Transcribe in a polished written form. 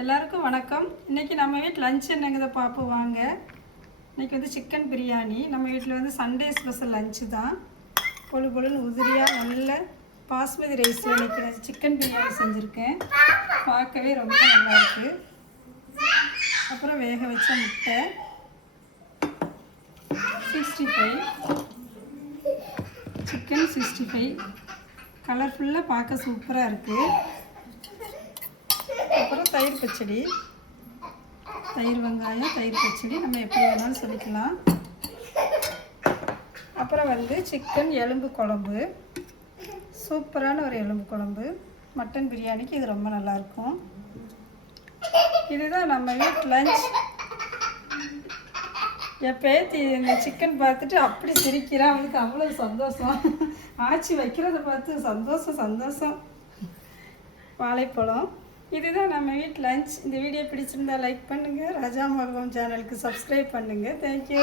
எல்லாருக்கும் வணக்கம். இன்றைக்கி நம்ம வீட்டில் லஞ்ச் என்னங்கிறத பார்ப்போம் வாங்க. இன்றைக்கி வந்து சிக்கன் பிரியாணி. நம்ம வீட்டில் வந்து சண்டே ஸ்பெஷல் லஞ்சு தான். பொழுன்னு உதிரியாக நல்ல பாஸ்மதி ரைஸில் இன்றைக்கி நான் சிக்கன் பிரியாணி செஞ்சுருக்கேன். பார்க்கவே ரொம்ப நல்லாயிருக்கு. அப்புறம் வேக வச்ச முட்டை, 65 சிக்கன் 65 கலர்ஃபுல்லாக பார்க்க சூப்பராக இருக்குது. அப்புறம் தயிர் பச்சடி, தயிர் வெங்காயம் தயிர் பச்சடி நம்ம எப்படி வேணாலும் சொல்லிக்கலாம். அப்புறம் வந்து சிக்கன் எலும்பு குழம்பு, சூப்பரான ஒரு எலும்பு குழம்பு. மட்டன் பிரியாணிக்கு இது ரொம்ப நல்லாயிருக்கும். இதுதான் நம்ம வீட்டு லஞ்ச். என் பேத்தி இந்த சிக்கன் பார்த்துட்டு அப்படி சிரிக்கிறான். அவளுக்கு அவ்வளோ சந்தோஷம். ஆச்சி வைக்கிறத பார்த்து சந்தோஷம். வாழைப்பழம். இதுதான் நம்ம வீட்டு லஞ்ச். இந்த வீடியோ பிடிச்சிருந்தா லைக் பண்ணுங்கள். ராஜா மகம் சேனலுக்கு சப்ஸ்கிரைப் பண்ணுங்கள். தேங்க்யூ.